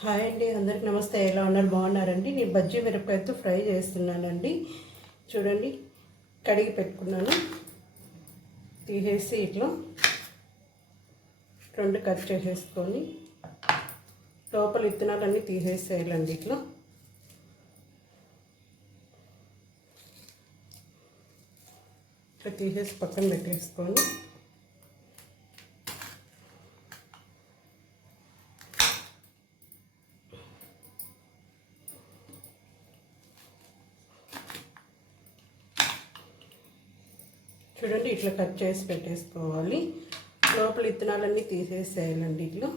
Hi అండి, అందరికి నమస్తే. ఎలా ఉన్నారు? బాగున్నారండి? నేను బజ్జీ మిరపకాయతో ఫ్రై చేస్తున్నానండి. చూడండి, కడిగి పెట్టుకున్నాను. తీసేసి ఇట్లా రెండు కట్ చేసేసుకొని లోపల విత్తనాలన్నీ తీసేసేయాలండి. ఇట్లా తీసేసి పక్కన పెట్టేసుకొని చూడండి, ఇట్లా కట్ చేసి పెట్టేసుకోవాలి. లోపల విత్తనాలన్నీ తీసేసేయాలండి. ఇట్లా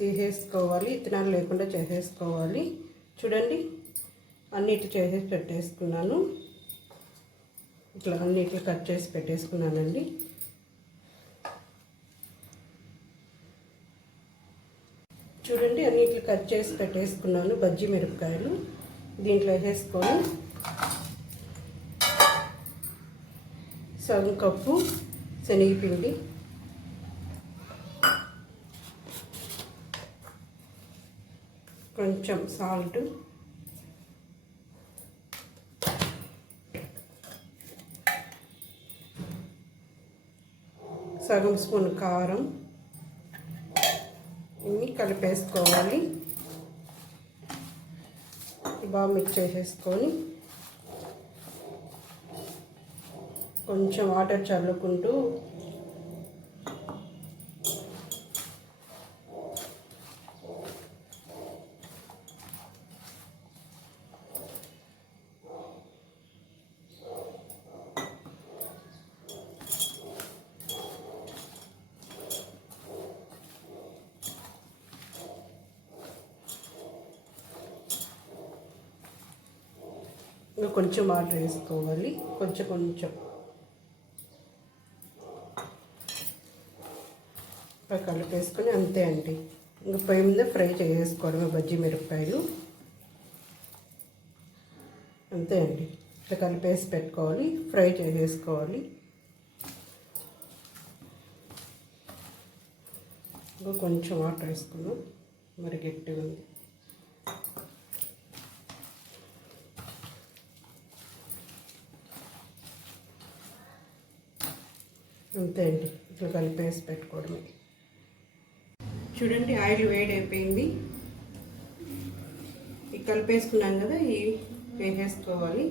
తీసేసుకోవాలి, విత్తనాలు లేకుండా చేసేసుకోవాలి. చూడండి, అన్నిటి చేసేసి పెట్టేసుకున్నాను. ఇట్లా అన్నిటి కట్ చేసి పెట్టేసుకున్నానండి. చూడండి, అన్నిటి కట్ చేసి పెట్టేసుకున్నాను. బజ్జీ మిరపకాయలు దీంట్లో వేసేసుకొని సగం కప్పు శనగపిండి, కొంచెం సాల్ట్, సగం స్పూన్ కారం ఇన్ని కలిపేసుకోవాలి. బాగా మిక్స్ చేసేసుకొని కొంచెం వాటర్ చల్లుకుంటూ ఇంకా కొంచెం వాటర్ వేసుకోవాలి. కొంచెం కలిపేసుకొని అంతే అండి. ఇంకా పొయ్యి మీద ఫ్రై చేసుకోవడమే బజ్జీ మిరపకాయలు. అంతే అండి, ఇట్లా కలిపేసి పెట్టుకోవాలి, ఫ్రై చేసేసుకోవాలి. ఇంకా కొంచెం వాటర్ వేసుకున్నాం, మరి గట్టిగా ఉంది. అంతే అండి, ఇట్లా కలిపేసి పెట్టుకోవడమే. చూడండి, ఆయిల్ వేడి అయిపోయింది. ఇది కలిపేసుకున్నాం కదా, ఇవి వేసేసుకోవాలి.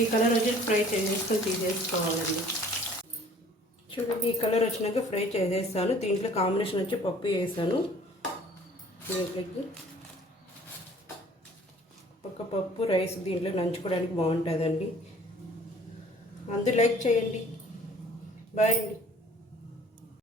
ఈ కలర్ వచ్చి ఫ్రై చేసేసుకొని తీసేసుకోవాలండి. చూడండి, ఈ కలర్ వచ్చినాక ఫ్రై చేసేస్తాను. దీంట్లో కాంబినేషన్ వచ్చి పప్పు వేసాను. దీంట్లోకి ఒక పప్పు రైస్ దీంట్లో నంచుకోవడానికి బాగుంటుందండి. అందరూ లైక్ చేయండి. బాయ్ అండి.